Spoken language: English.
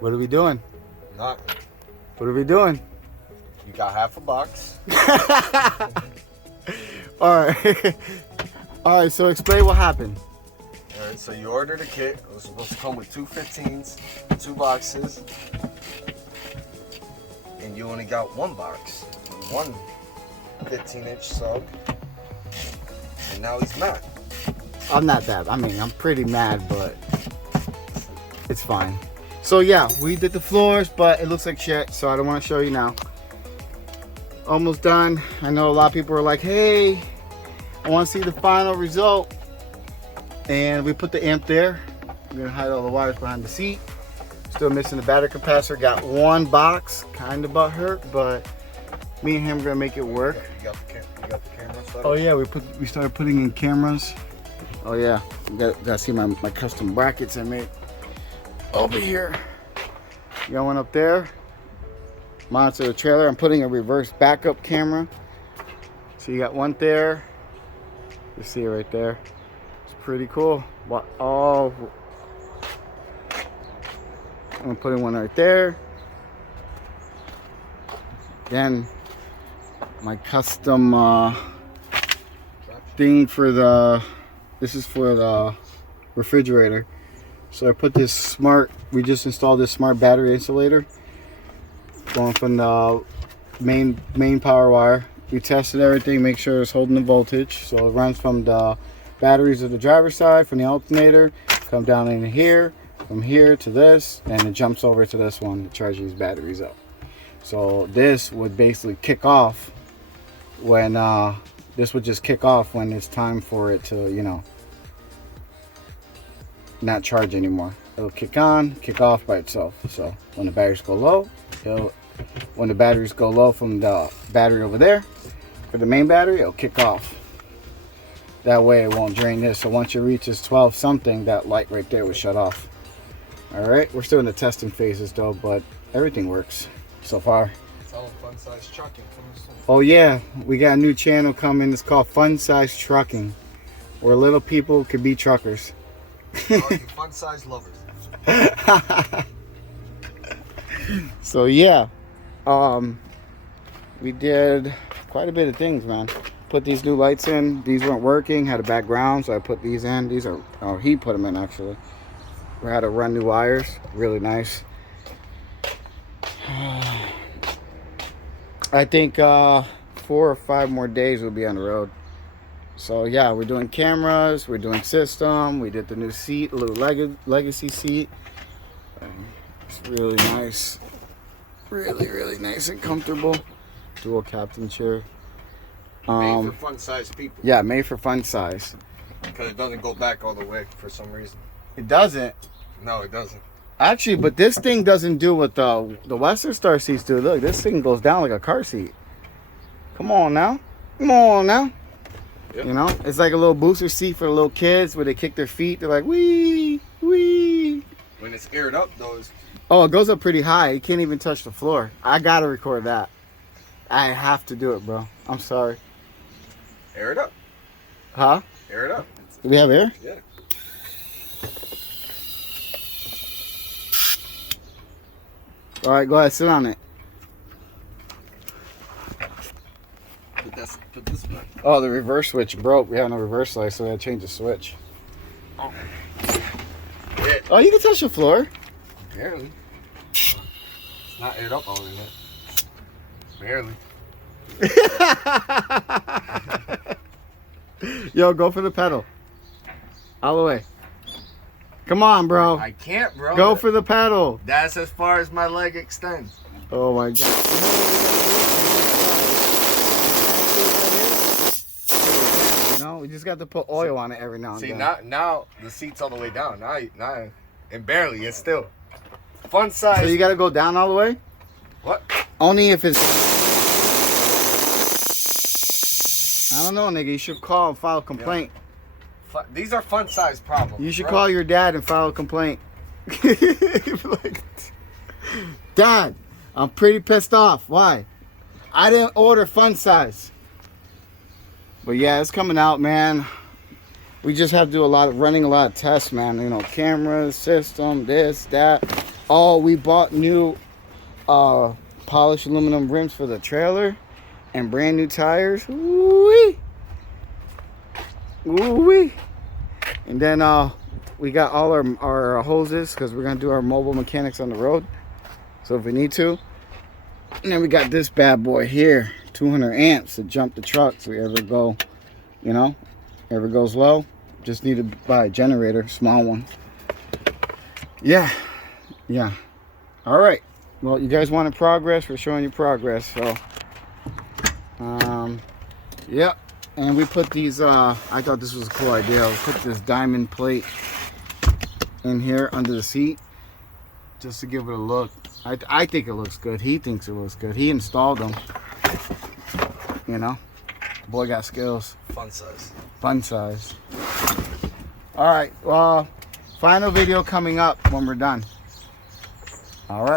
What are we doing? Not. What are we doing? You got half a box. All right. All right, so explain what happened. All right, so you ordered a kit. It was supposed to come with 2 15s, 2 boxes, and you only got 1 box, 1 15-inch sub, and now he's mad. I'm not that. I mean, I'm pretty mad, but it's fine. So yeah, we did the floors, but it looks like shit, so I don't want to show you now. Almost done. I know a lot of people are like, hey, I want to see the final result. And we put the amp there. We're gonna hide all the wires behind the seat. Still missing the battery capacitor. Got 1 box, kind of butthurt, but me and him are gonna make it work. You got the camera set up? Oh yeah, we started putting in cameras. Oh yeah, you gotta see my custom brackets I made over here. Got one up there. Monitor the trailer. I'm putting a reverse backup camera. So you got one there. You see it right there. It's pretty cool. What? Oh, I'm putting one right there. Then my custom thing for the. This is for the refrigerator. So I put this smart. We just installed this smart battery insulator. Going from the main power wire. We tested everything, make sure it's holding the voltage. So it runs from the batteries of the driver's side, from the alternator, come down in here, from here to this, and it jumps over to this one to charge these batteries up. So this would basically kick off when this would just kick off when it's time for it to, you know, not charge anymore. It'll kick on, kick off by itself. So when the batteries go low, when the batteries go low from the battery over there, for the main battery, it'll kick off. That way it won't drain this. So once it reaches 12 something, that light right there will shut off. All right, we're still in the testing phases though, but everything works so far. It's all Fun Size Trucking coming soon. Oh yeah, we got a new channel coming. It's called Fun Size Trucking, where little people could be truckers. All you fun size lovers. So yeah, we did quite a bit of things, man. Put these new lights in. These weren't working, had a background, so I put these in. These are, oh, he put them in actually. We had to run new wires, really nice. I think 4 or 5 more days we'll be on the road. So yeah, we're doing cameras, we're doing system, we did the new seat, a little legacy seat. It's really nice. Really nice and comfortable. Dual captain chair. Made for fun size people. Yeah, made for fun size. Because it doesn't go back all the way for some reason. It doesn't. No, it doesn't. Actually, but this thing doesn't do what the Western Star seats do. Look, this thing goes down like a car seat. Come on now. Come on now. Yep. You know, it's like a little booster seat for the little kids where they kick their feet. They're like, wee, wee. When it's aired up, though, it's... Oh, it goes up pretty high. You can't even touch the floor. I gotta record that. I have to do it, bro. I'm sorry. Air it up. Huh? Air it up. Do we have air? Yeah. All right, go ahead. Sit on it. Put this back. Oh, the reverse switch broke. We have no reverse light, so we had to change the switch. Oh. Yeah. Oh, you can touch the floor. Barely. It's not aired up all the way yet. Barely. Yo, go for the pedal. All the way. Come on, bro. I can't, bro. Go for the pedal. That's as far as my leg extends. Oh my god. You know, we just got to put oil on it every now and See, then. now the seat's all the way down. Now, and barely, it's still fun size. So you got to go down all the way? What? Only if it's... I don't know, nigga. You should call and file a complaint. Yeah. These are fun size problems. You should bro. call your dad and file a complaint. Like, Dad, I'm pretty pissed off. Why? I didn't order fun size. But yeah, it's coming out, man. We just have to do running a lot of tests, man. You know, cameras, system, this, that. Oh, we bought new polished aluminum rims for the trailer and brand new tires. Woo-wee. Woo-wee. And then we got all our hoses because we're gonna do our mobile mechanics on the road. So if we need to. And then we got this bad boy here, 200 amps to jump the truck so we ever go, you know, ever goes low. Just need to buy a generator, small one. Yeah. All right. Well, you guys wanted progress. We're showing you progress. So, yeah. And we put these. I thought this was a cool idea. We put this diamond plate in here under the seat, just to give it a look. I think it looks good. He thinks it looks good. He installed them. You know, boy got skills. Fun size. Fun size. All right. Well, final video coming up when we're done. All right.